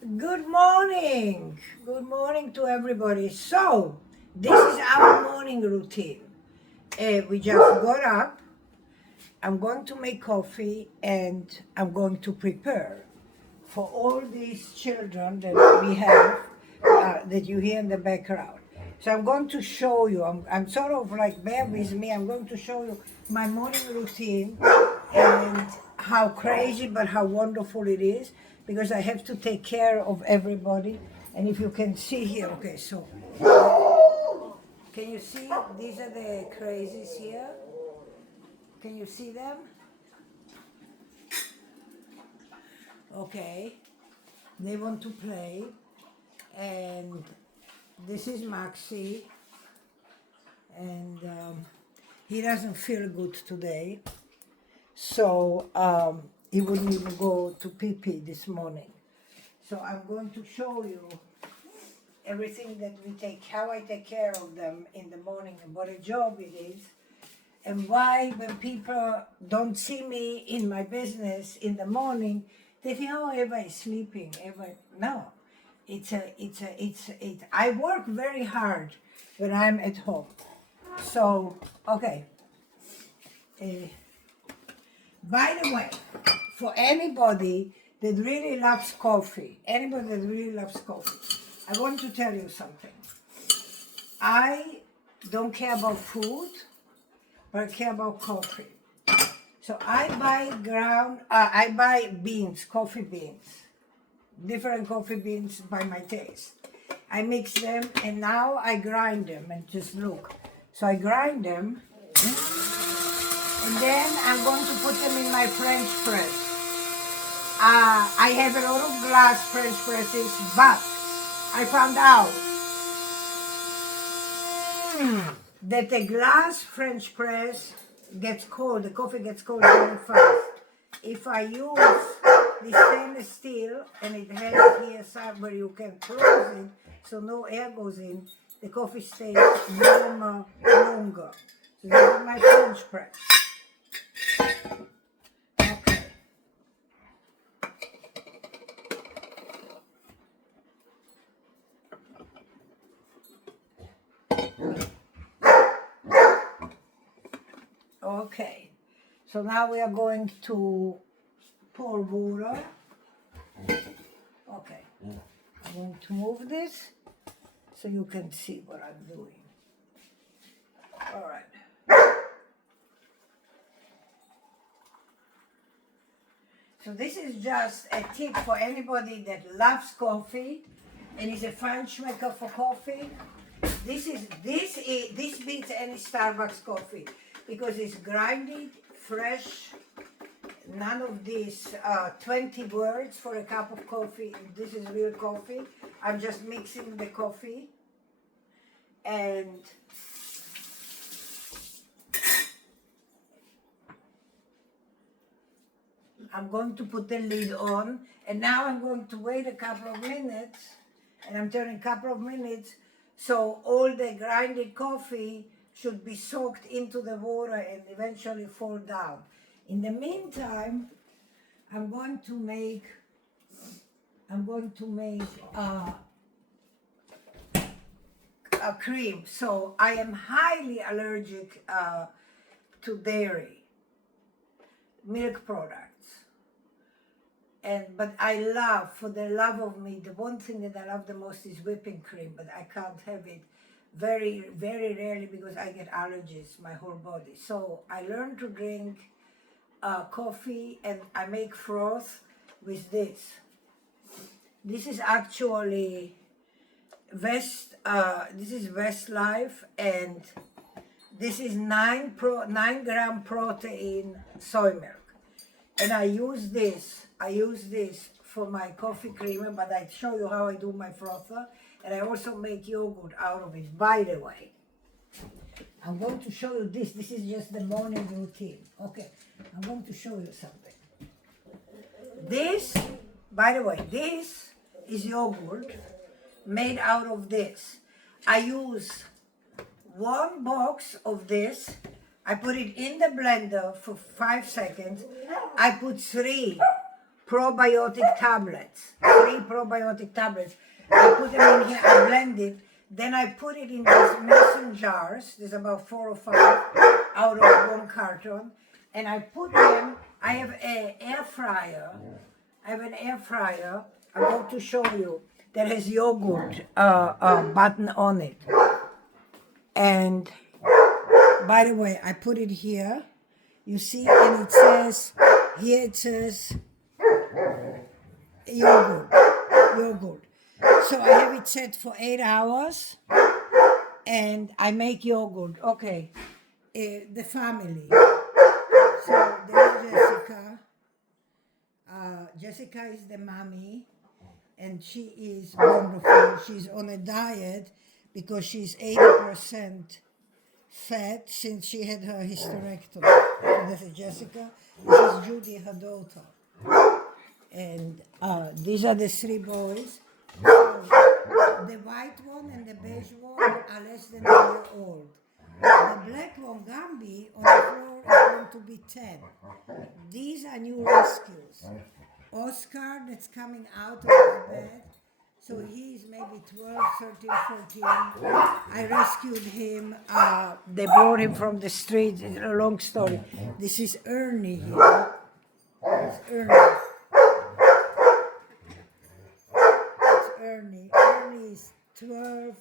Good morning. Good morning to everybody. So, this is our morning routine. We just got up. I'm going to make coffee and I'm going to prepare for all these children that we have that you hear in the background. So, I'm going to show you. I'm sort of like, bear with me. I'm going to show you my morning routine and how crazy but how wonderful it is because I have to take care of everybody. And if you can see here, okay, so can you see? These are the crazies here. Can you see them? Okay, they want to play. And this is Maxi, and he doesn't feel good today. So he wouldn't even go to pee pee this morning. So I'm going to show you everything that we take, how I take care of them in the morning, and what a job it is, and why when people don't see me in my business in the morning, they think, oh, Eva is sleeping. Eva, no, I work very hard when I'm at home. So, okay. By the way, for anybody that really loves coffee, I want to tell you something. I don't care about food, but I care about coffee. So I buy beans, coffee beans, different coffee beans by my taste. I mix them and now I grind them and just look. So I grind them and then I'm going to put them in my French press. I have a lot of glass French presses, but I found out that the glass French press gets cold, the coffee gets cold very fast. If I use the stainless steel and it has here side where you can close it so no air goes in, the coffee stays warmer longer. So this is my French press. Okay. Okay. So now we are going to pour water. Okay. I'm going to move this so you can see what I'm doing. All right. So this is just a tip for anybody that loves coffee and is a French maker for coffee. This beats any Starbucks coffee because it's grinded, fresh. None of these 20 words for a cup of coffee. This is real coffee. I'm just mixing the coffee and I'm going to put the lid on, and now I'm going to wait a couple of minutes, and I'm turning a couple of minutes, so all the grinded coffee should be soaked into the water and eventually fall down. In the meantime, I'm going to make a cream. So I am highly allergic to dairy, milk products. But I love, for the love of me, the one thing that I love the most is whipping cream, but I can't have it very, very rarely because I get allergies, my whole body. So I learned to drink coffee and I make froth with this. This is actually this is Westlife, and this is 9 gram protein soy milk. And I use this for my coffee creamer, but I show you how I do my frother, and I also make yogurt out of it. By the way, I'm going to show you this. This is just the morning routine. Okay, I'm going to show you something. This, by the way, this is yogurt made out of this. I use 1 box of this. I put it in the blender for 5 seconds. I put 3 probiotic tablets, 3 probiotic tablets. I put them in here, I blend it, then I put it in these mason jars. There's about 4 or 5 out of 1 carton, and I put them. I have an air fryer. I'm going to show you that has yogurt button on it. And by the way, I put it here. You see, and it says here. It says yogurt. So I have it set for 8 hours, and I make yogurt. Okay, the family. So there's Jessica. Jessica is the mommy, and she is wonderful. She's on a diet because she's 80% fat since she had her hysterectomy. So this is Jessica. This is Judy, her daughter. And these are the 3 boys. So the white one and the beige one are less than a year old. The black one, Gambi, on the floor is going to be 10. These are new rescues. Oscar, that's coming out of the bed. So he's maybe 12, 13, 14. I rescued him. They brought him from the street. It's a long story. This is Ernie here. It's Ernie. Ernie is 12,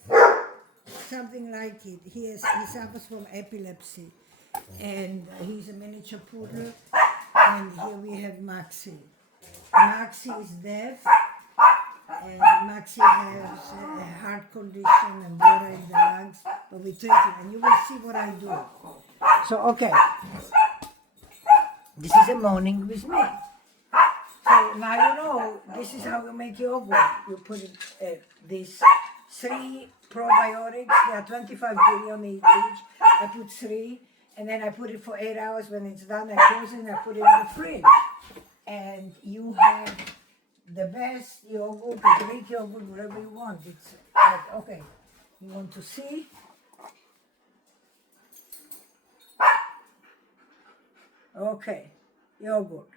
something like it. He suffers from epilepsy, and he's a miniature poodle. And here we have Maxi. Maxi is deaf, and Maxi has a heart condition and water in the lungs, but we treat it, and you will see what I do. So, okay, this is a morning with me. So now you know, this is how you make yogurt. You put it, these 3 probiotics, they are 25 billion each. I put 3, and then I put it for 8 hours. When it's done, I close it and I put it in the fridge. And you have the best yogurt, the Greek yogurt, whatever you want. It's like, okay, you want to see? Okay, yogurt.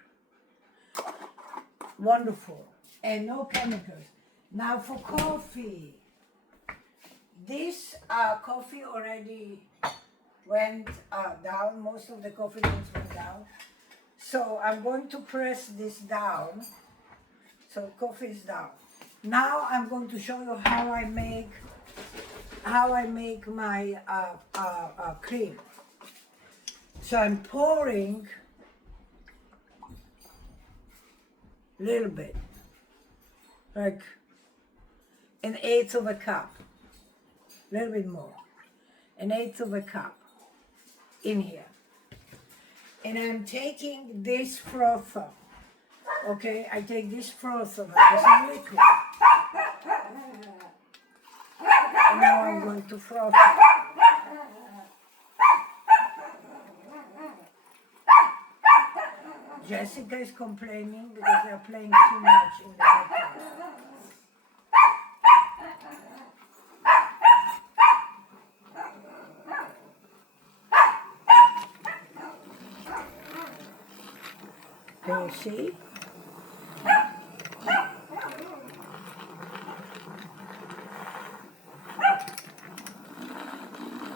Wonderful. And no chemicals. Now for coffee. This coffee already went down. Most of the coffee beans went down. So I'm going to press this down. So coffee is down. Now I'm going to show you how I make my cream. So I'm pouring a little bit, like 1/8 of a cup, a little bit more, 1/8 of a cup in here. And I'm taking this frother, okay? I take this frother, this is liquid. And now I'm going to froth it. Jessica is complaining because they're playing too much in the background. Can you see?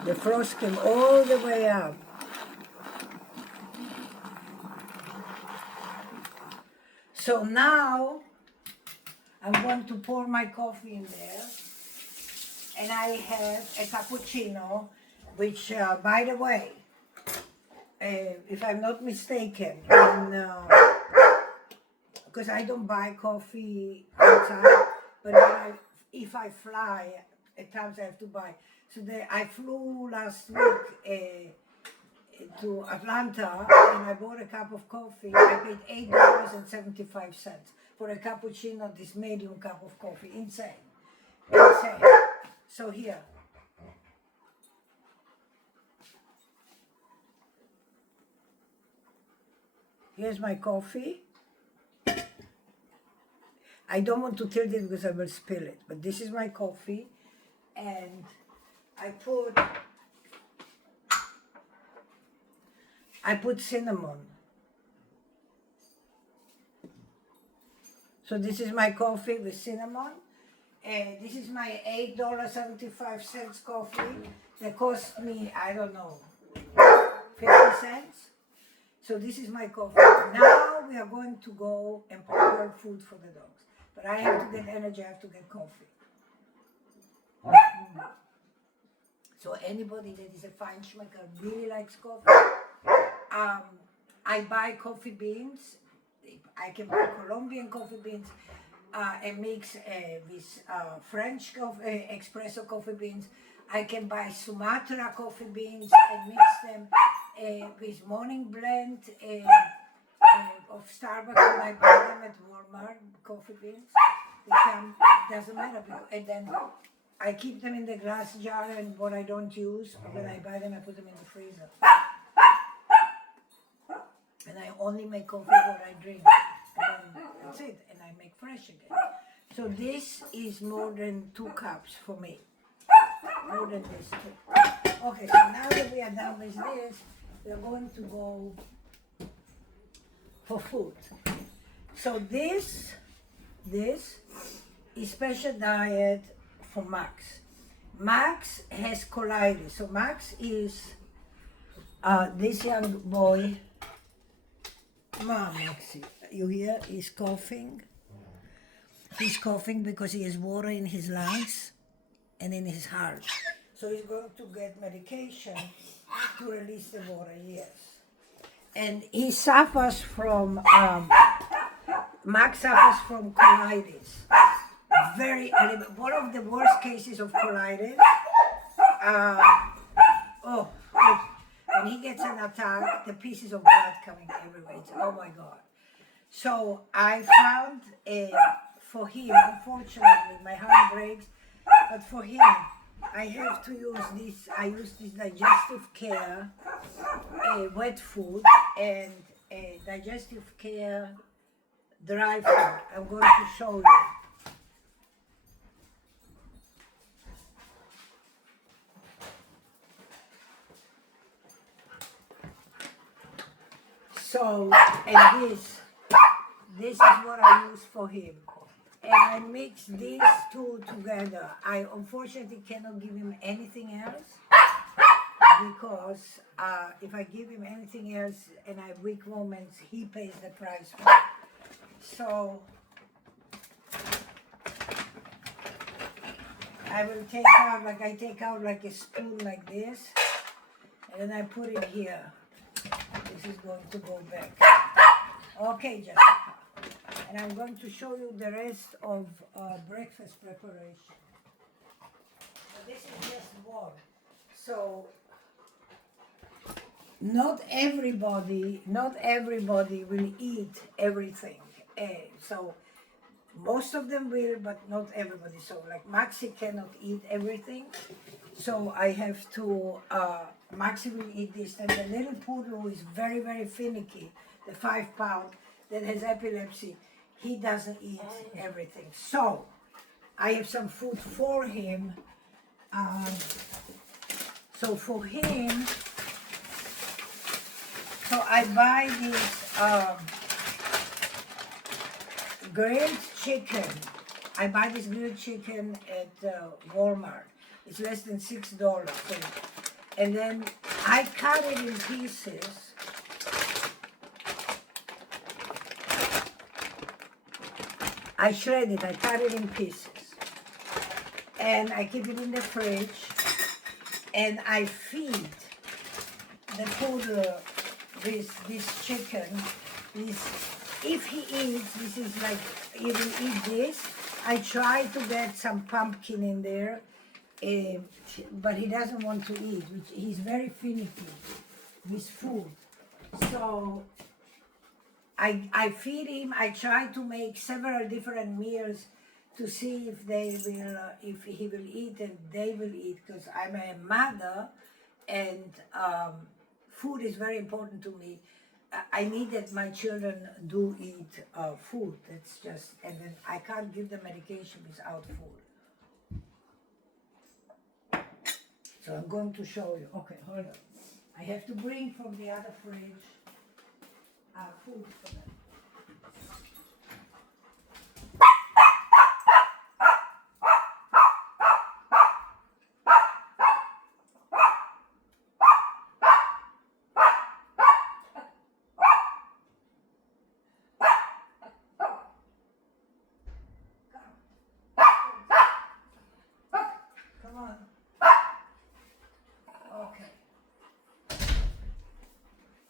The frost came all the way up. So now I'm going to pour my coffee in there, and I have a cappuccino, which, by the way, if I'm not mistaken, because I don't buy coffee outside, but if I fly, at times I have to buy. So I flew last week to Atlanta, and I bought a cup of coffee. I paid $8.75 for a cappuccino, this medium cup of coffee. Insane. Insane. So here. Here's my coffee. I don't want to tilt it because I will spill it, but this is my coffee, and I put cinnamon. So this is my coffee with cinnamon. This is my $8.75 coffee that cost me, I don't know, 50 cents. So this is my coffee. Now we are going to go and prepare food for the dogs. But I have to get energy, I have to get coffee. So anybody that is a fine schmecker really likes coffee. I buy coffee beans. I can buy Colombian coffee beans and mix with French coffee, espresso coffee beans. I can buy Sumatra coffee beans and mix them with morning blend of Starbucks when I buy them at Walmart, coffee beans. They come, doesn't matter. And then I keep them in the glass jar, and what I don't use, when I buy them, I put them in the freezer. And I only make coffee what I drink. And then that's it. And I make fresh again. So this is more than 2 cups for me. More than this too. Okay, so now that we are done with this, we are going to go for food. So this is special diet for Max. Max has colitis. So Max is this young boy. Mom, Maxie, you hear? He's coughing. He's coughing because he has water in his lungs and in his heart. So he's going to get medication to release the water, yes. And he suffers from, Max suffers from colitis. One of the worst cases of colitis. When he gets an attack, the pieces of blood coming everywhere. It's, oh my God. So I found for him, unfortunately, my heart breaks, but for him, I have to use this. I use this digestive care, wet food, and digestive care dry food. I'm going to show you. So, and this is what I use for him. And I mix these two together. I unfortunately cannot give him anything else because if I give him anything else and I have weak moments, he pays the price for it. So, I will take out like a spoon like this, and then I put it here. This is going to go back. Okay, Jessica. And I'm going to show you the rest of breakfast preparation. So this is just one. So not everybody will eat everything. So most of them will, but not everybody. So like Maxi cannot eat everything. So I have to, Maxi will eat this. And the little poodle who is very, very finicky, the 5 pound, that has epilepsy, he doesn't eat everything. So I have some food for him. So for him, so I buy this grilled chicken. I buy this grilled chicken at Walmart. It's less than $6. So, and then I cut it in pieces. I shred it, I cut it in pieces. And I keep it in the fridge. And I feed the poodle with this chicken. If he eats, this is like, he will eat this. I try to get some pumpkin in there, but he doesn't want to eat. He's very finicky with food. So I feed him. I try to make several different meals to see if they will, if he will eat and they will eat. Because I'm a mother, and food is very important to me. I need that my children do eat food. That's just, and then I can't give them medication without food. So I'm going to show you. Okay, hold on. I have to bring from the other fridge food for them. on. Okay.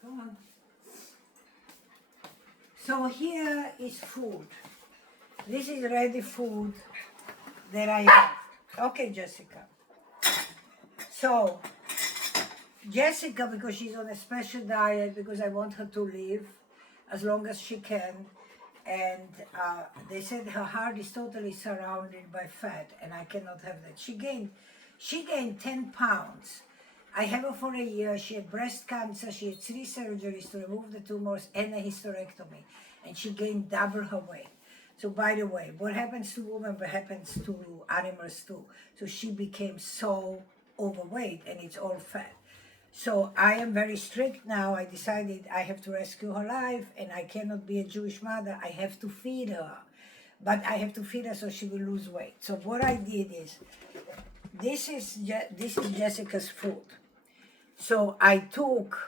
Come on. So here is food. This is ready food that I have. Okay, Jessica. So, Jessica, because she's on a special diet, because I want her to live as long as she can, and they said her heart is totally surrounded by fat, and I cannot have that. She gained 10 pounds. I have her for a year. She had breast cancer. She had 3 surgeries to remove the tumors and a hysterectomy, and she gained double her weight. So by the way, what happens to women happens to animals too. So she became so overweight, and it's all fat. So I am very strict now. I decided I have to rescue her life, and I cannot be a Jewish mother. I have to feed her, but I have to feed her so she will lose weight. So what I did is, this is Jessica's food. So I took,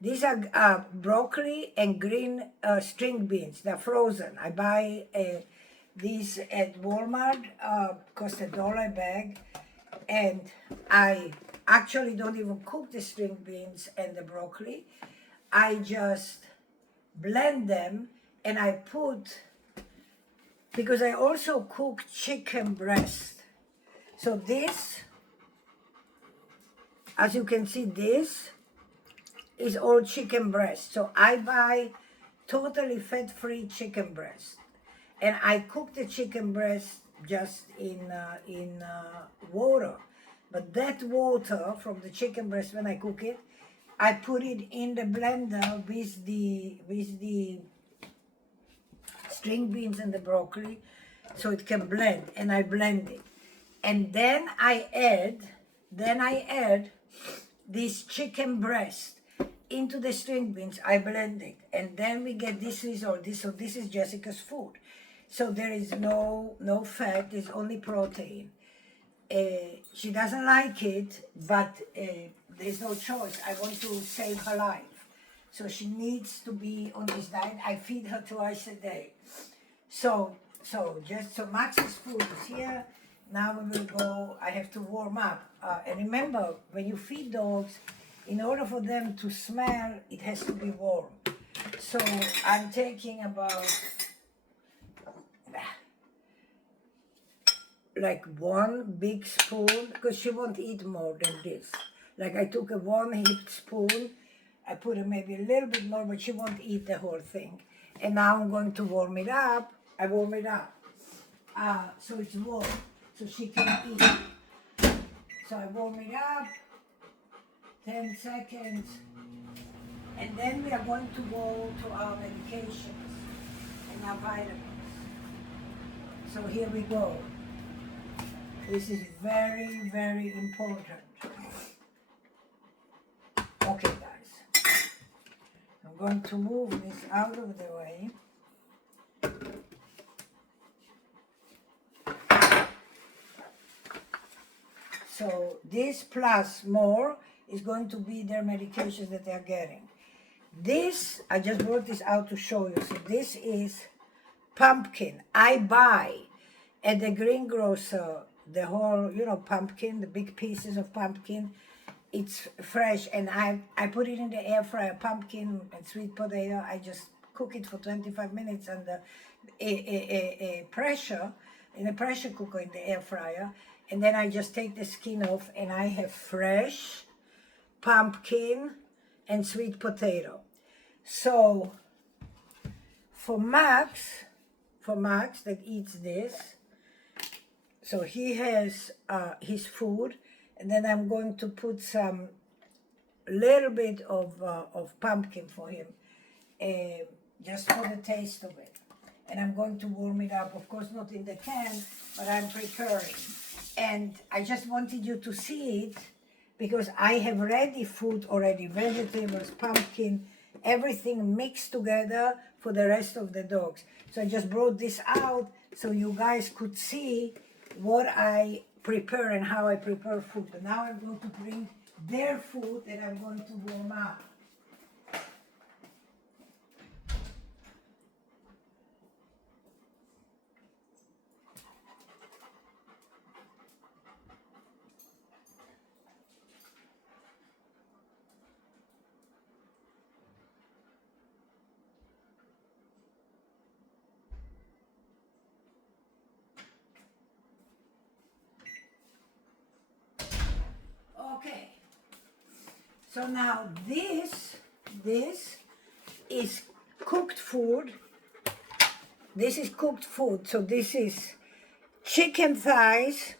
these are broccoli and green string beans. They're frozen. I buy these at Walmart, cost $1 a bag, and I actually don't even cook the string beans and the broccoli. I just blend them, and I put, because I also cook chicken breast. So this, as you can see, this is all chicken breast. So I buy totally fat-free chicken breast, and I cook the chicken breast just in water. But that water from the chicken breast, when I cook it, I put it in the blender with the string beans and the broccoli, so it can blend, and I blend it. And then I add this chicken breast into the string beans. I blend it, and then we get this result. So this is Jessica's food. So there is no fat, there's only protein. She doesn't like it, but there's no choice. I want to save her life. So she needs to be on this diet. I feed her twice a day. So Max's food is here. Now we will go, I have to warm up. And remember, when you feed dogs, in order for them to smell, it has to be warm. So I'm taking about like 1 big spoon, because she won't eat more than this. Like I took a 1 heaped spoon, I put maybe a little bit more, but she won't eat the whole thing. And now I'm going to warm it up. I warm it up, so it's warm, so she can eat. So I warm it up, 10 seconds, and then we are going to go to our medications and our vitamins. So here we go. This is very, very important. Okay, guys. I'm going to move this out of the way. So this plus more is going to be their medications that they're getting. This, I just brought this out to show you. So this is pumpkin. I buy at the greengrocer the whole, pumpkin, the big pieces of pumpkin. It's fresh, and I put it in the air fryer, pumpkin and sweet potato. I just cook it for 25 minutes under a pressure, in a pressure cooker in the air fryer. And then I just take the skin off, and I have fresh pumpkin and sweet potato. So for Max that eats this, so he has his food, and then I'm going to put some little bit of pumpkin for him, just for the taste of it. And I'm going to warm it up, of course not in the can, but I'm preparing. And I just wanted you to see it, because I have ready food already, vegetables, pumpkin, everything mixed together for the rest of the dogs. So I just brought this out so you guys could see what I prepare and how I prepare food. But now I'm going to bring their food that I'm going to warm up. So now this is cooked food. This is cooked food. So this is chicken thighs,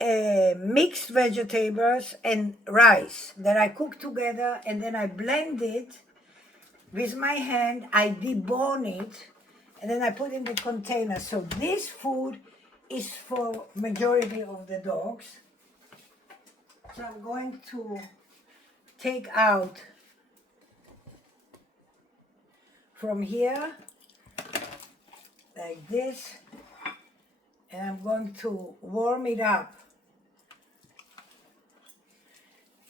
mixed vegetables and rice that I cook together, and then I blend it with my hand. I debone it, and then I put in the container. So this food is for majority of the dogs. So I'm going to take out from here like this, and I'm going to warm it up.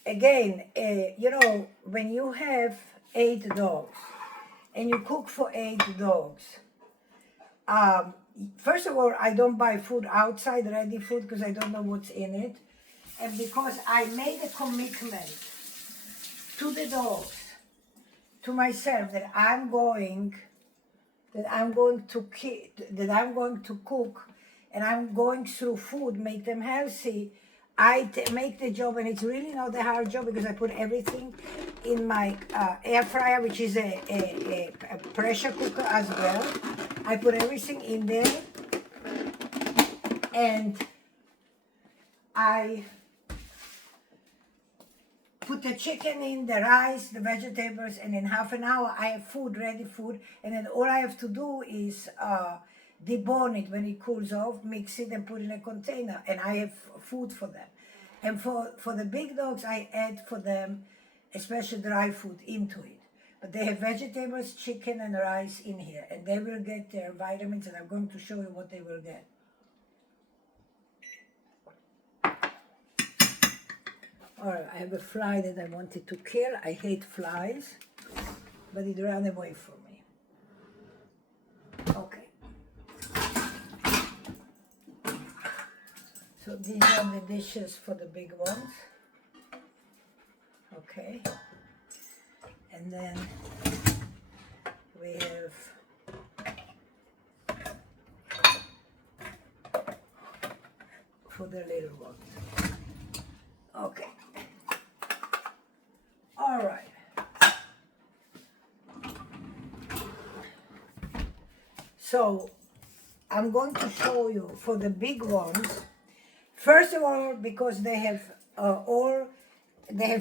Again, you know, when you have 8 dogs and you cook for 8 dogs, first of all, I don't buy food outside, ready food, because I don't know what's in it. And because I made a commitment to the dogs, to myself, that I'm going to cook, and I'm going through food, make them healthy. I make the job, and it's really not a hard job because I put everything in my air fryer, which is a pressure cooker as well. I put everything in there, and I put the chicken in, the rice, the vegetables, and in half an hour I have food, ready food, and then all I have to do is debone it when it cools off, mix it and put it in a container, and I have food for them. And for the big dogs, I add for them especially dry food into it. But they have vegetables, chicken and rice in here, and they will get their vitamins, and I'm going to show you what they will get. All right, I have a fly that I wanted to kill. I hate flies, but it ran away from me. Okay. So these are the dishes for the big ones. Okay. And then we have for the little ones. Okay. All right. So I'm going to show you for the big ones. First of all, because they have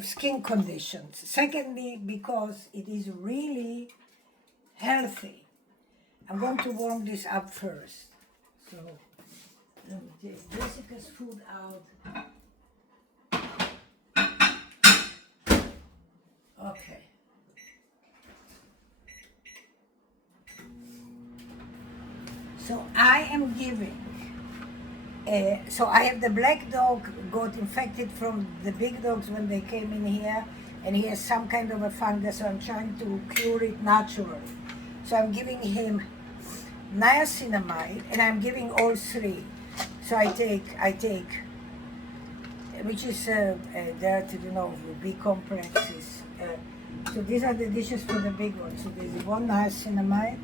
skin conditions. Secondly, because it is really healthy. I'm going to warm this up first. So let me take Jessica's food out. Okay. So I am giving, so I have the black dog got infected from the big dogs when they came in here, and he has some kind of a fungus, so I'm trying to cure it naturally. So I'm giving him niacinamide, and I'm giving all 3. So I take, which is you know, B complexes. So these are the dishes for the big ones. So there's 1 niacinamide.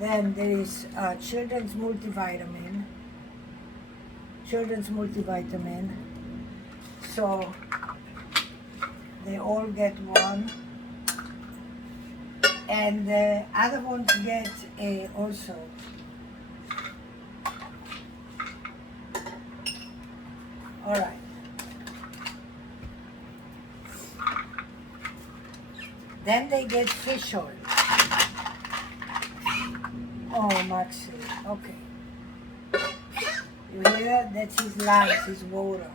Then there is children's multivitamin. So they all get 1. And the other ones get also. All right. Then they get fish oil. Oh, Maxie, okay. You hear? That's his lungs, his water.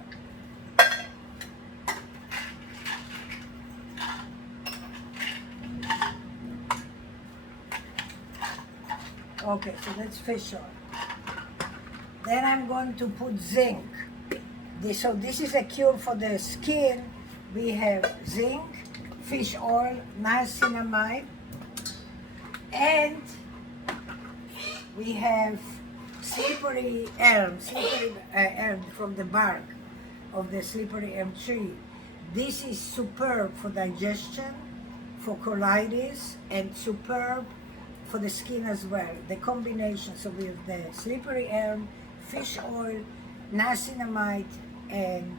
Okay, so that's fish oil. Then I'm going to put zinc. So this is a cure for the skin. We have zinc, fish oil, niacinamide, and we have slippery elm from the bark of the slippery elm tree. This is superb for digestion, for colitis, and superb for the skin as well. The combination, so we have the slippery elm, fish oil, niacinamide, and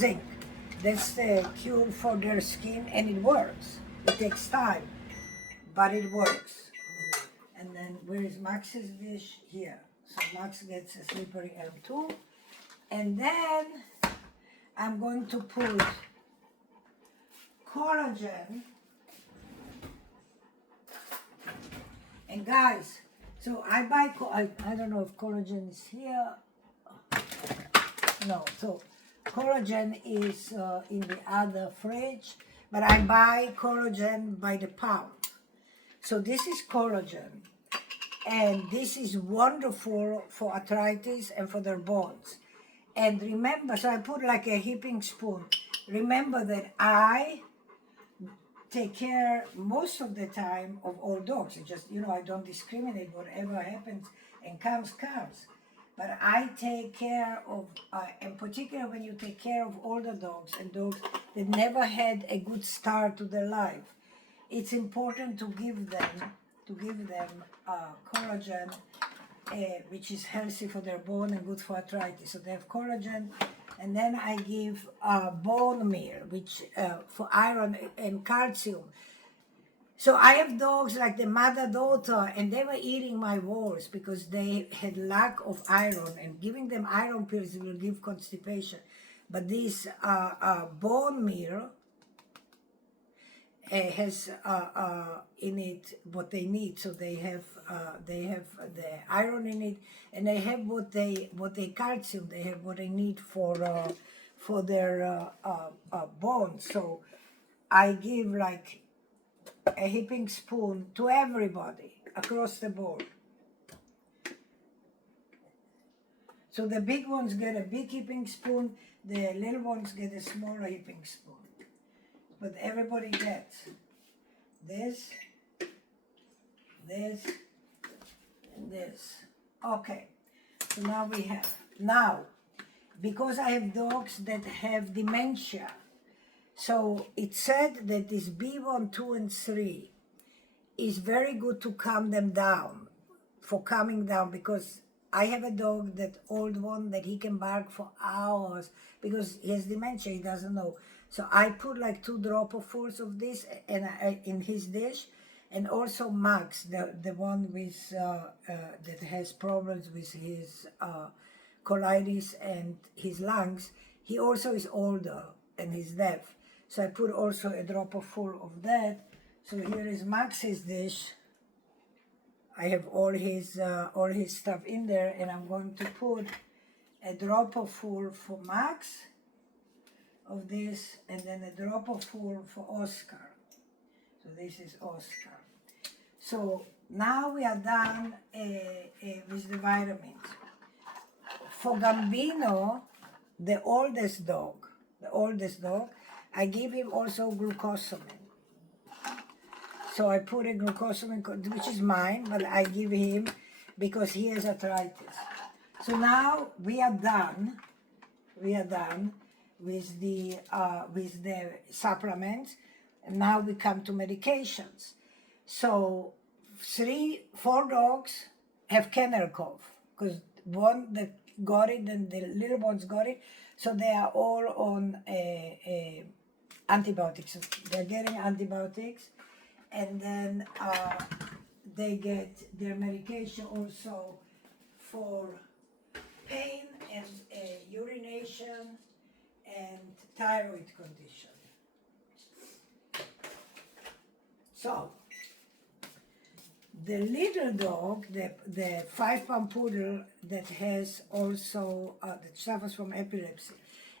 zinc. That's the cure for their skin, and it works. It takes time, but it works. And then where is Max's dish? Here. So Max gets a slippery elm too. And then I'm going to put collagen. And guys, so I buy, I don't know if collagen is here. No, so collagen is in the other fridge, but I buy collagen by the pound. So this is collagen, and this is wonderful for arthritis and for their bones. And remember, so I put like a heaping spoon. Remember that I take care most of the time of all dogs. It's just, I don't discriminate. Whatever happens and comes. But I take care of, in particular when you take care of older dogs and dogs that never had a good start to their life, it's important to give them collagen, which is healthy for their bone and good for arthritis. So they have collagen, and then I give bone meal, which for iron and calcium. So I have dogs like the mother-daughter, and they were eating my walls because they had lack of iron, and giving them iron pills will give constipation. But this bone meal has in it what they need. So they have the iron in it, and they have what they calcium. They have what they need for their bones. So I give like a heaping spoon to everybody across the board. So the big ones get a big heaping spoon, the little ones get a smaller heaping spoon. But everybody gets this, this, and this. Okay, so now, because I have dogs that have dementia, so it said that this B1, 2, and 3 is very good to calm them down, for calming down, because I have a dog, that old one, that he can bark for hours because he has dementia, he doesn't know. So I put like 2 dropperfuls of this in his dish, and also Max, the one with that has problems with his colitis and his lungs. He also is older and he's deaf. So I put also a dropperful of that. So here is Max's dish. I have all his stuff in there, and I'm going to put a dropperful for Max of this, and then a dropperful for Oscar. So this is Oscar. So now we are done with the vitamins. For Gambino, the oldest dog, I give him also glucosamine. So I put a glucosamine, which is mine, but I give him because he has arthritis. So now we are done with the supplements, and now we come to medications. So 4 dogs have kennel cough, because one that got it and the little ones got it, so they are all on antibiotics. They're getting antibiotics, and then they get their medication also for pain and urination and thyroid condition. So the little dog, the 5-pound poodle that has also that suffers from epilepsy.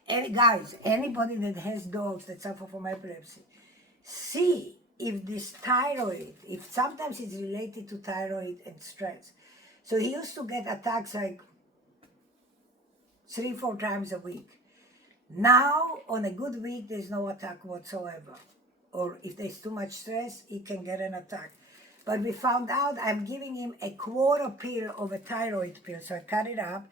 And guys, anybody that has dogs that suffer from epilepsy, see if this thyroid, if sometimes it's related to thyroid and stress. So he used to get attacks like 3-4 times a week. Now, on a good week, there's no attack whatsoever. Or if there's too much stress, he can get an attack. But we found out I'm giving him a quarter pill of a thyroid pill. So I cut it up,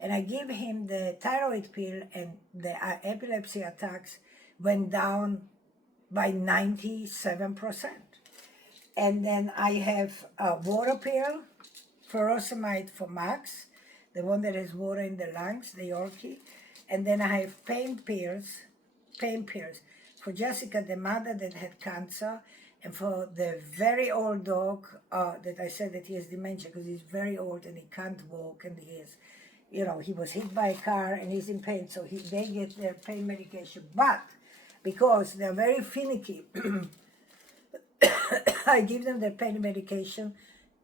and I give him the thyroid pill, and the epilepsy attacks went down by 97%. And then I have a water pill, furosemide for Max, the one that has water in the lungs, the Yorkie. And then I have pain pills for Jessica, the mother that had cancer, and for the very old dog that I said that he has dementia because he's very old and he can't walk, and he is, you know, he was hit by a car and he's in pain, so they get their pain medication. But because they're very finicky, I give them their pain medication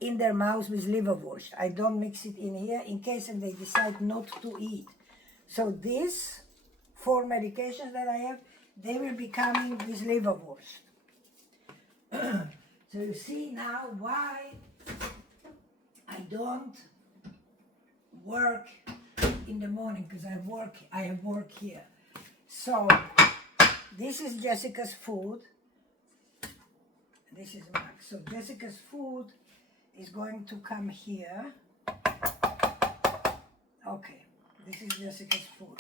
in their mouth with liverwurst. I don't mix it in here in case they decide not to eat. So these 4 medications that I have, they will be coming with liverwurst. So you see now why I don't work in the morning, because I have work here. So this is Jessica's food. This is Max. So Jessica's food is going to come here. Okay, this is Jessica's food.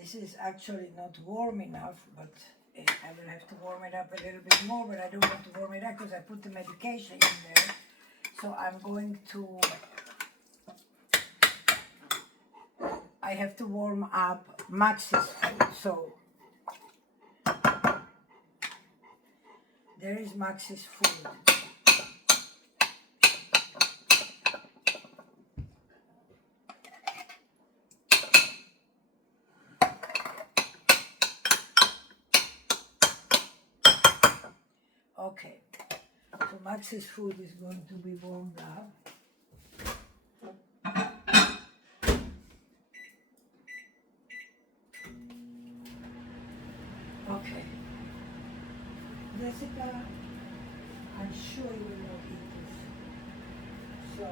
This is actually not warm enough, but I will have to warm it up a little bit more, but I don't want to warm it up because I put the medication in there. So I'm going to, I have to warm up Max's food. So there is Max's food. Okay, so Max's food is going to be warmed up. Okay, Jessica, I'm sure you will not eat this. So,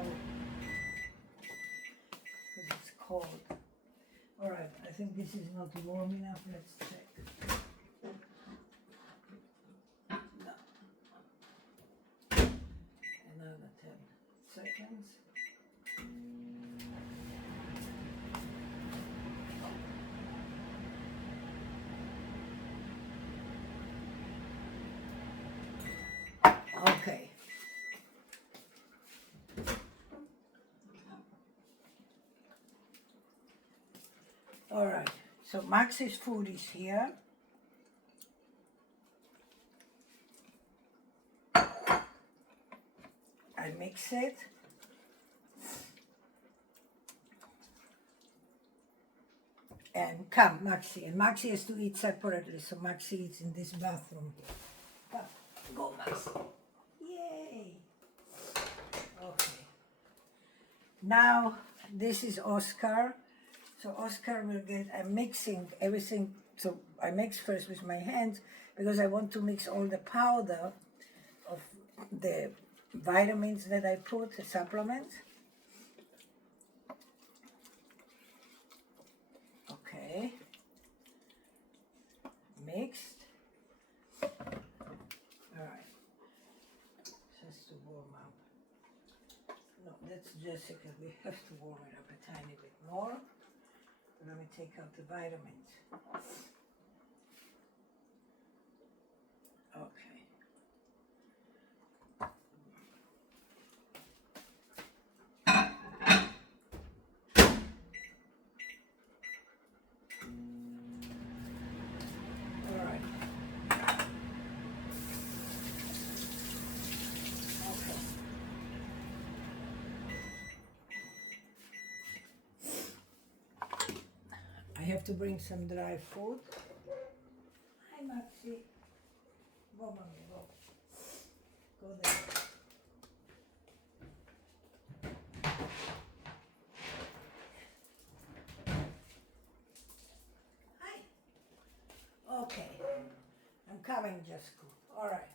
because it's cold. All right, I think this is not warm enough. Let's check. Another 10 seconds. Okay. All right, so Max's food is here. I mix it. And come, Maxie. And Maxie has to eat separately, so Maxie eats in this bathroom. Come, go, Maxie. Yay! Okay. Now, this is Oscar. So Oscar will get, I'm mixing everything. So I mix first with my hands because I want to mix all the powder of the vitamins that I put, the supplements. Okay. Mixed. Alright. Just to warm up. No, that's Jessica. We have to warm it up a tiny bit more. Let me take out the vitamins. Okay. All right. Okay. I have to bring some dry food. Hi, Maxie. Go, mommy, go. Go there. Hi. Okay. I'm coming, Jessica. All right.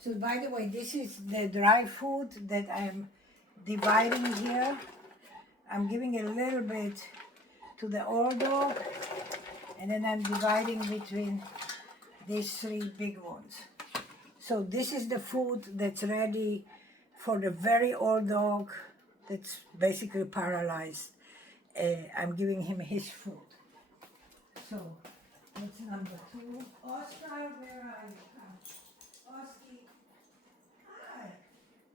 So, by the way, this is the dry food that I'm dividing here. I'm giving a little bit to the old dog, and then I'm dividing between these 3 big ones. So this is the food that's ready for the very old dog that's basically paralyzed. I'm giving him his food. So that's number 2. Oscar, where are you? Come. Oski. Hi.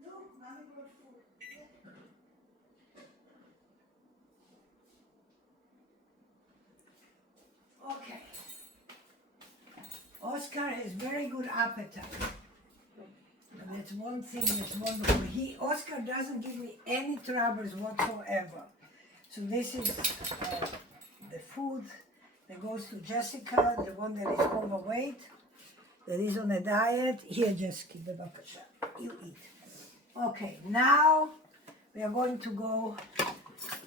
Look, mommy brought food. Okay. Oscar has very good appetite. And that's one thing that's wonderful. Oscar doesn't give me any troubles whatsoever. So this is the food that goes to Jessica, the one that is overweight, that is on a diet. Here, Jessica, you eat. Okay, now we are going to go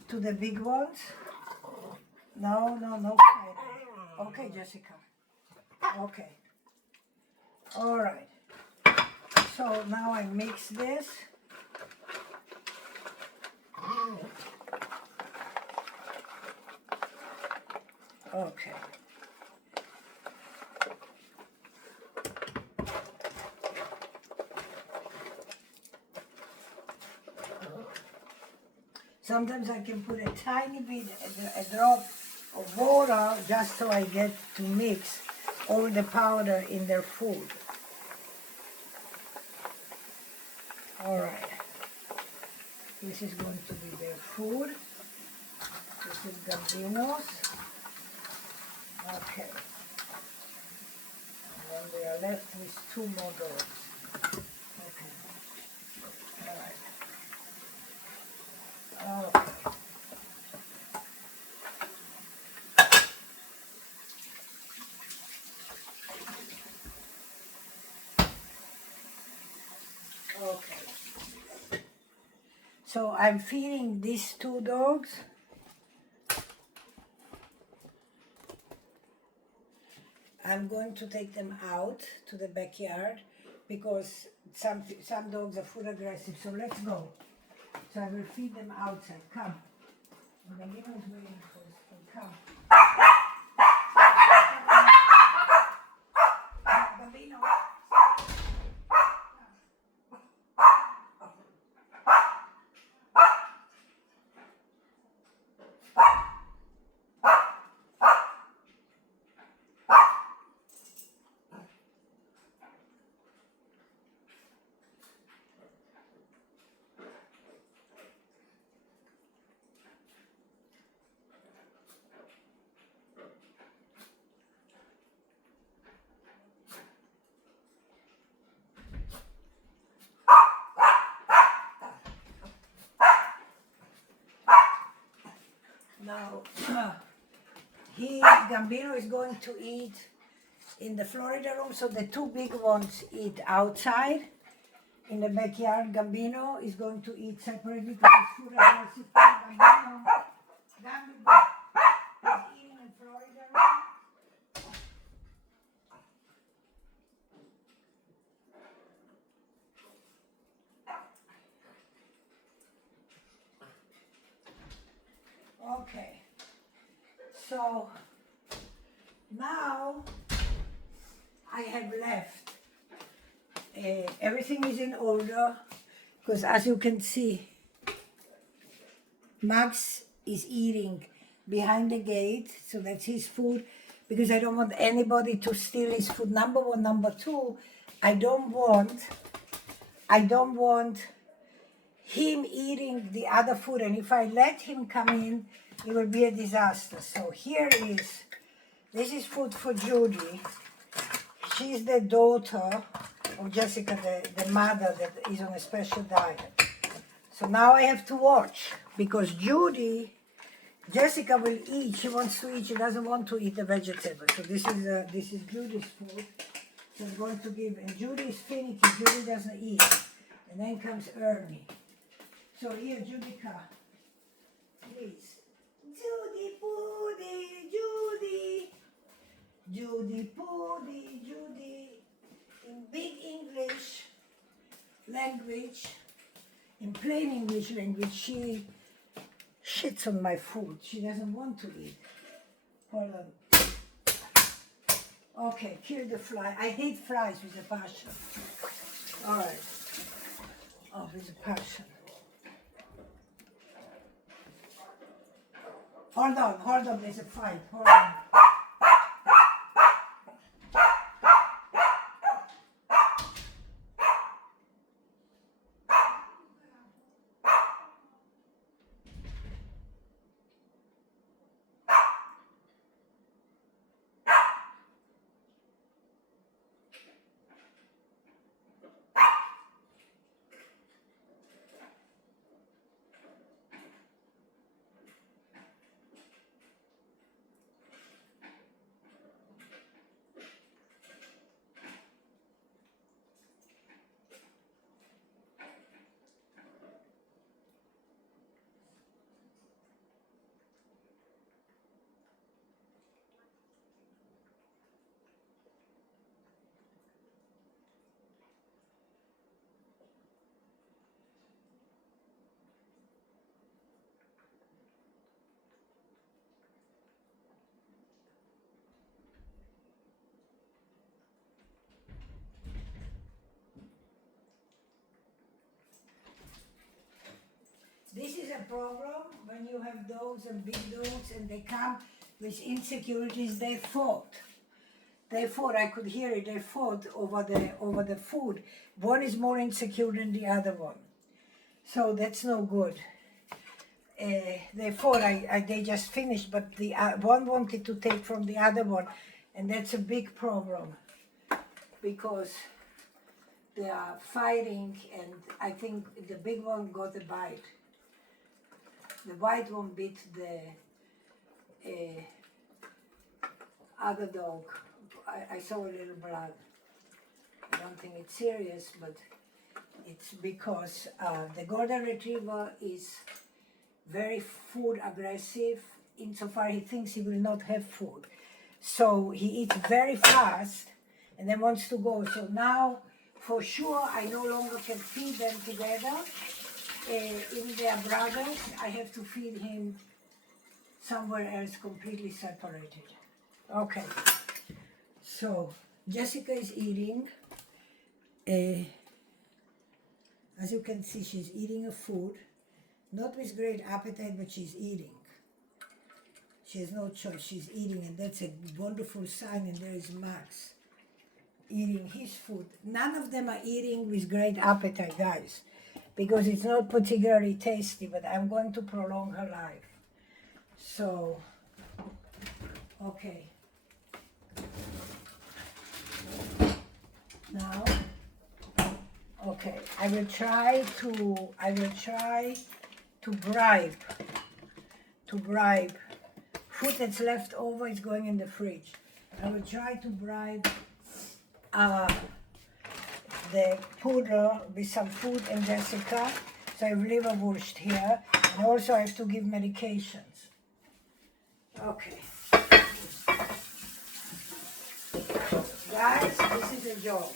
to the big ones. No. Okay, Jessica. Okay. All right. So now I mix this. Okay. Sometimes I can put a tiny bit, a drop of water, just so I get to mix all the powder in their food. All right. This is going to be their food. This is Gambino's. Okay. And then we are left with 2 more dogs. Okay. All right. Okay. Okay. So I'm feeding these 2 dogs. I'm going to take them out to the backyard because some dogs are food aggressive. So let's go. So I will feed them outside. Come. And the given is waiting for us. So come. Bambino. Now, Gambino is going to eat in the Florida room, so the 2 big ones eat outside in the backyard. Gambino is going to eat separately because he's food aggressive. Gambino is eating in Florida room. Okay, so now I have left. Everything is in order because, as you can see, Max is eating behind the gate, so that's his food because I don't want anybody to steal his food. Number 1. Number 2, I don't want him eating the other food, and if I let him come in, it will be a disaster. So this is food for Judy. She's the daughter of Jessica, the mother that is on a special diet. So now I have to watch because Jessica will eat. She wants to eat. She doesn't want to eat the vegetables. So this is Judy's food. So I'm going to give, and Judy is finicky. Judy doesn't eat. And then comes Ernie. So here, Judica, please. Judy Poody, Judy. Judy Poody, Judy. In big English language, in plain English language, she shits on my food. She doesn't want to eat. Hold on. Okay, kill the fly. I hate flies with a passion. All right. Oh, with a passion. Hold on, there's a fight. Hold on. This is a problem when you have dogs and big dogs and they come with insecurities. They fought. I could hear it. They fought over the food. One is more insecure than the other one, so that's no good. They fought. They just finished, but the one wanted to take from the other one, and that's a big problem because they are fighting, and I think the big one got a bite. The white one bit the other dog. I saw a little blood. I don't think it's serious, but it's because the golden retriever is very food aggressive insofar he thinks he will not have food. So he eats very fast and then wants to go. So now, for sure, I no longer can feed them together. In their brothers, I have to feed him somewhere else, completely separated. Okay, so Jessica is eating. As you can see, she's eating a food, not with great appetite, but she's eating. She has no choice, she's eating, and that's a wonderful sign. And there is Max eating his food. None of them are eating with great appetite, guys, because it's not particularly tasty, but I'm going to prolong her life. So, okay. Now, okay, I will try to bribe. Food that's left over is going in the fridge. I will try to bribe the poodle with some food and Jessica. So I have liverwurst here, and also I have to give medications. Okay. Guys, this is a job.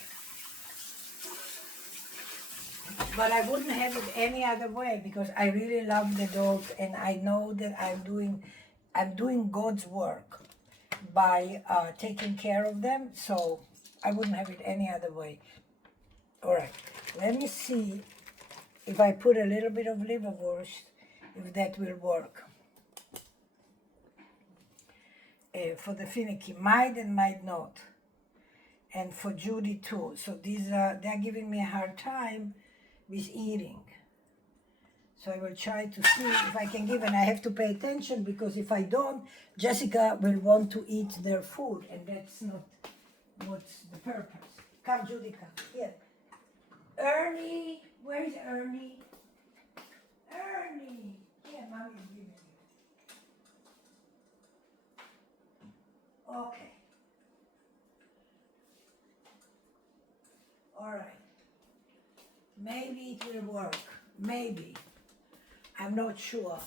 But I wouldn't have it any other way because I really love the dogs, and I know that I'm doing God's work by taking care of them. So I wouldn't have it any other way. All right, let me see if I put a little bit of liverwurst, if that will work. For the finicky, might and might not. And for Judy too. So they're giving me a hard time with eating. So I will try to see if I can give, and I have to pay attention because if I don't, Jessica will want to eat their food, and that's not what's the purpose. Come, Judy, come. Here. Ernie, where is Ernie? Ernie! Here, Mommy is giving you. Okay. All right. Maybe it will work. Maybe. I'm not sure.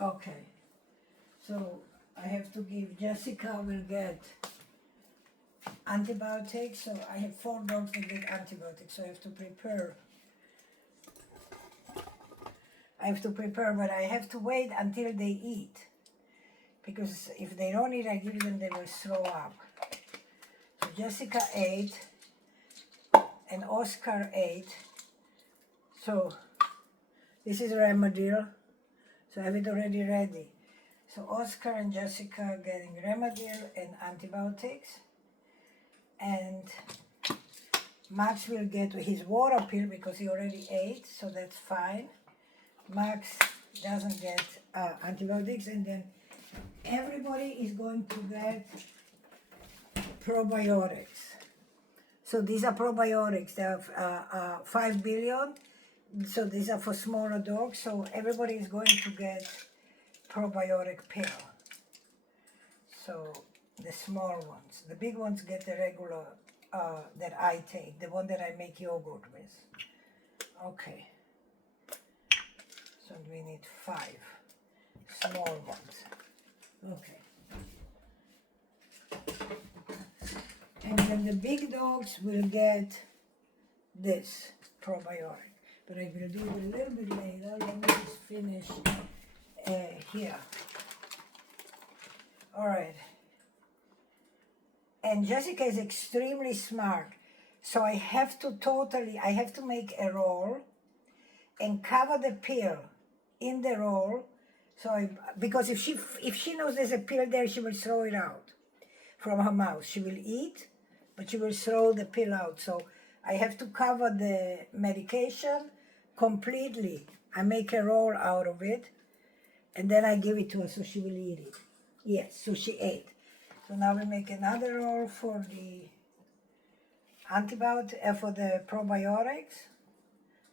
Okay. So I have to give, Jessica will get antibiotics. So I have 4 dogs that get antibiotics. So I have to prepare I have to prepare, but I have to wait until they eat. Because if they don't eat, I give them, they will throw up. So Jessica ate, and Oscar ate. So this is Remedial. So I have it already ready. So Oscar and Jessica are getting Remedial and antibiotics. And Max will get his water pill because he already ate, so that's fine. Max doesn't get antibiotics, and then everybody is going to get probiotics. So these are probiotics. They have 5 billion. So these are for smaller dogs. So everybody is going to get probiotic pill. So the small ones. The big ones get the regular that I take, the one that I make yogurt with. Okay. So we need 5 small ones. Okay. And then the big dogs will get this probiotic. But I will do it a little bit later. Let me just finish here. All right. And Jessica is extremely smart. So I have to make a roll and cover the pill in the roll. So because if she knows there's a pill there, she will throw it out from her mouth. She will eat, but she will throw the pill out. So I have to cover the medication completely. I make a roll out of it, and then I give it to her so she will eat it. Yes, so she ate. So now we make another roll for the for the probiotics.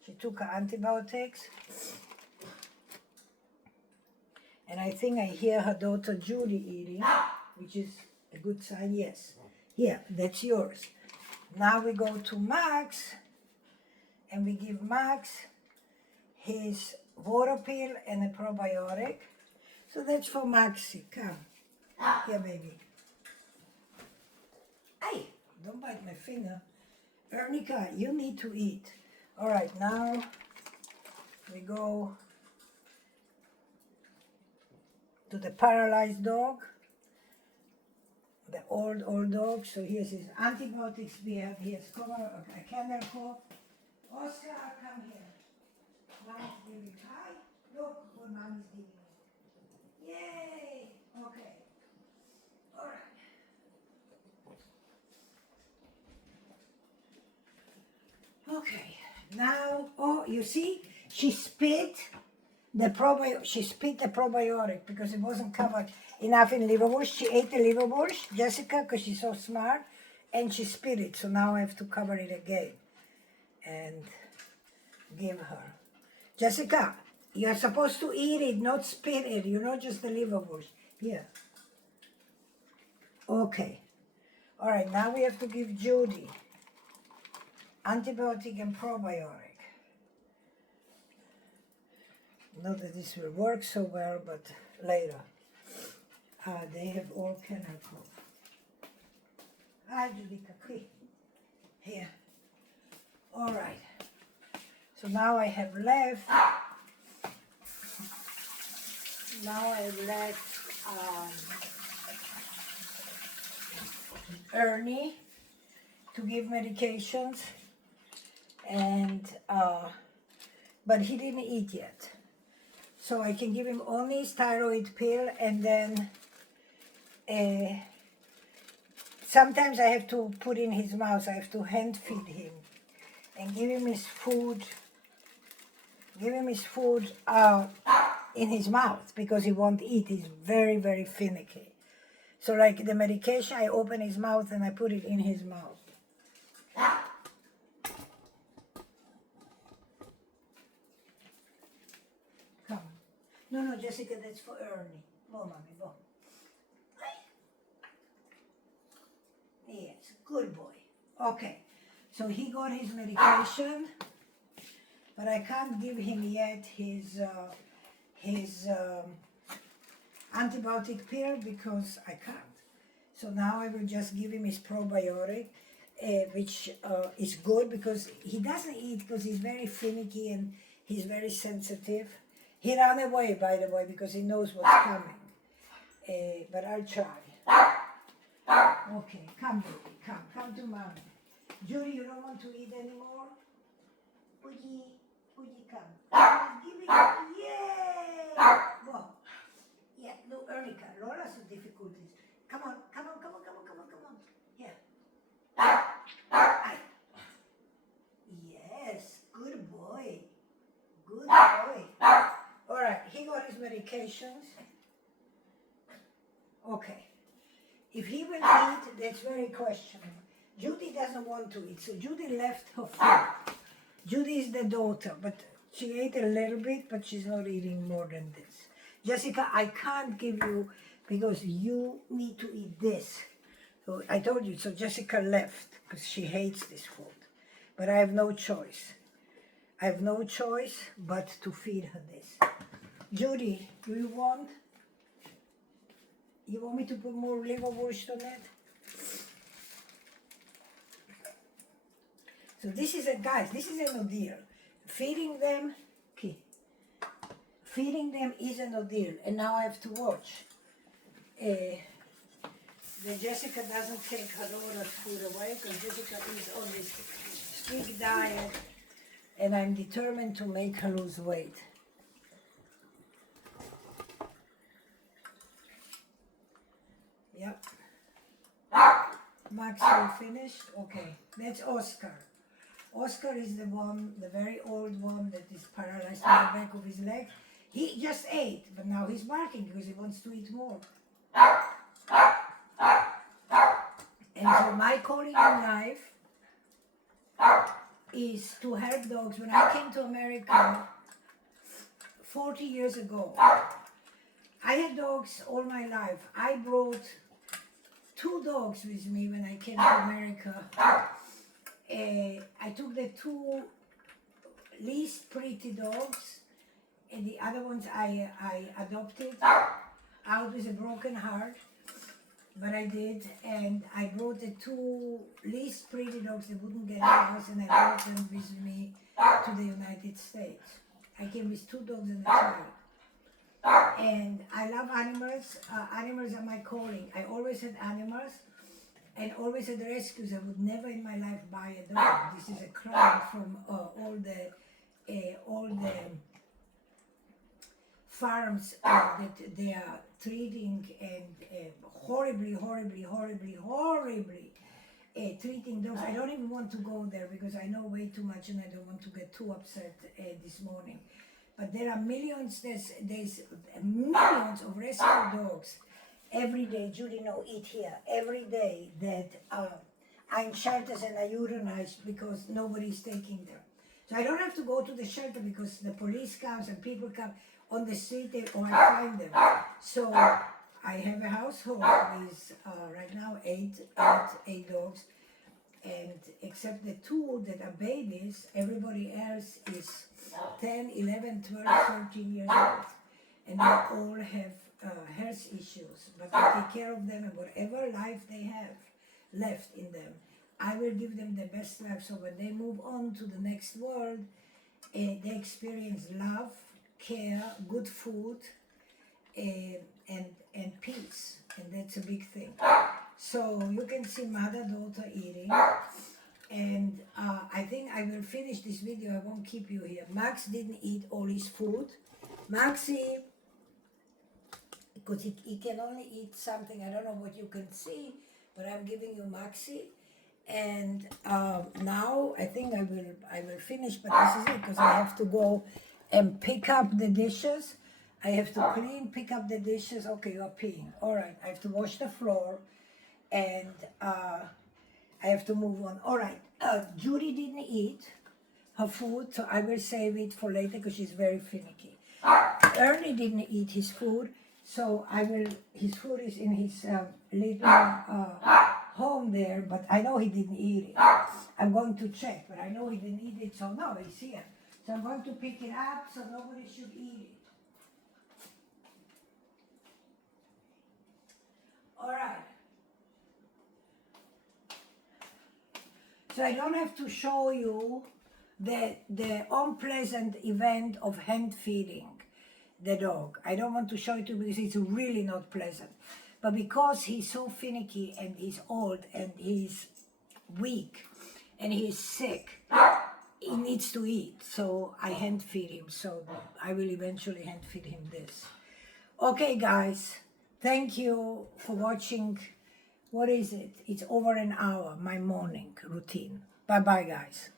She took her antibiotics. And I think I hear her daughter Judy eating, which is a good sign. Yes. Here, that's yours. Now we go to Max, and we give Max his water pill and a probiotic. So that's for Maxie. Come. Here, baby. Hey, don't bite my finger. Ernika, you need to eat. All right, now we go to the paralyzed dog, the old dog. So here's his antibiotics. We have here's a kennel cough. Oscar, come here. Mommy's giving hi. Look what mommy's giving you. Yay! Okay. All right. Okay. Now, oh, you see, she spit the probiotic because it wasn't covered enough in liverwurst. She ate the liverwurst, Jessica, because she's so smart, and she spit it. So now I have to cover it again and give her. Jessica, you're supposed to eat it, not spit it. You know, just the liverwurst. Here. Okay. All right, now we have to give Judy antibiotic and probiotic. Not that this will work so well, but later. They have all kennel cough. Hi, Judica, quick. Here. All right. So now I have left. Ernie to give medications, and but he didn't eat yet. So I can give him only thyroid pill, and then sometimes I have to put in his mouth. I have to hand feed him and give him his food. In his mouth because he won't eat. He's very, very finicky. So like the medication, I open his mouth and I put it in his mouth. Come. No, Jessica, that's for Ernie. Go, mommy, go. Yes, good boy. Okay, so he got his medication, but I can't give him yet his antibiotic pill because I can't. So now I will just give him his probiotic, which is good because he doesn't eat because he's very finicky and he's very sensitive. He ran away, by the way, because he knows what's coming. But I'll try. Okay, come, baby, come to mommy. Judy, you don't want to eat anymore? Woody, come. Give it, yay! Whoa. Yeah, no, Erica, Laura's with difficulties. Come on. Yeah. Aye. Yes, good boy. All right, he got his medications. Okay. If he will eat, that's very questionable. Judy doesn't want to eat, so Judy left her food. Judy is the daughter, but she ate a little bit, but she's not eating more than this. Jessica, I can't give you, because you need to eat this. So I told you, so Jessica left, because she hates this food. But I have no choice. I have no choice but to feed her this. Judy, do you want me to put more liverwurst on it? So this is guys, this is an ordeal. Feeding them is an ordeal. And now I have to watch. That Jessica doesn't take her daughter's food away, because Jessica is on this strict diet, and I'm determined to make her lose weight. Yep. Max, you finished? Okay, that's Oscar. Oscar is the one, the very old one that is paralyzed on the back of his leg. He just ate, but now he's barking because he wants to eat more. And so my calling in life is to help dogs. When I came to America 40 years ago, I had dogs all my life. I brought 2 dogs with me when I came to America. I took the 2 least pretty dogs, and the other ones I adopted out with a broken heart, but I did, and I brought the 2 least pretty dogs that wouldn't get in the house, and I brought them with me to the United States. I came with 2 dogs and a child. And I love animals. Animals are my calling. I always had animals and always had rescues. I would never in my life buy a dog. This is a crime from all the farms that they are treating and horribly treating dogs. I don't even want to go there because I know way too much and I don't want to get too upset this morning. But there are millions, there's millions of rescue dogs every day. Judy, no, eat here. Every day that are in shelters and are euthanized because nobody's taking them. So I don't have to go to the shelter because the police comes and people come on the street or I find them. So I have a household with right now eight dogs, and except the 2 that are babies, everybody else is 10, 11, 12, 13 years old, and they all have health issues, but I take care of them, and whatever life they have left in them, I will give them the best life, so when they move on to the next world, they experience love, care, good food, and peace, and that's a big thing. So you can see mother-daughter eating, and I think I will finish this video. I won't keep you here. Max didn't eat all his food. Maxie, because he can only eat something. I don't know what you can see, but I'm giving you Maxie. And now I think I will finish, but this is it because I have to go and pick up the dishes. I have to clean, pick up the dishes. Okay, you're peeing. All right, I have to wash the floor, and I have to move on. All right, Judy didn't eat her food, so I will save it for later because she's very finicky. Ernie didn't eat his food, so his food is in his little home there, but I know he didn't eat it. I'm going to check, but I know he didn't eat it, so no, he's here. So I'm going to pick it up so nobody should eat it. All right. So I don't have to show you the unpleasant event of hand feeding. the dog. I don't want to show it to you because it's really not pleasant. But because he's so finicky and he's old and he's weak and he's sick, he needs to eat. So I hand feed him. So I will eventually hand feed him this. Okay, guys. Thank you for watching. What is it? It's over an hour, my morning routine. Bye-bye, guys.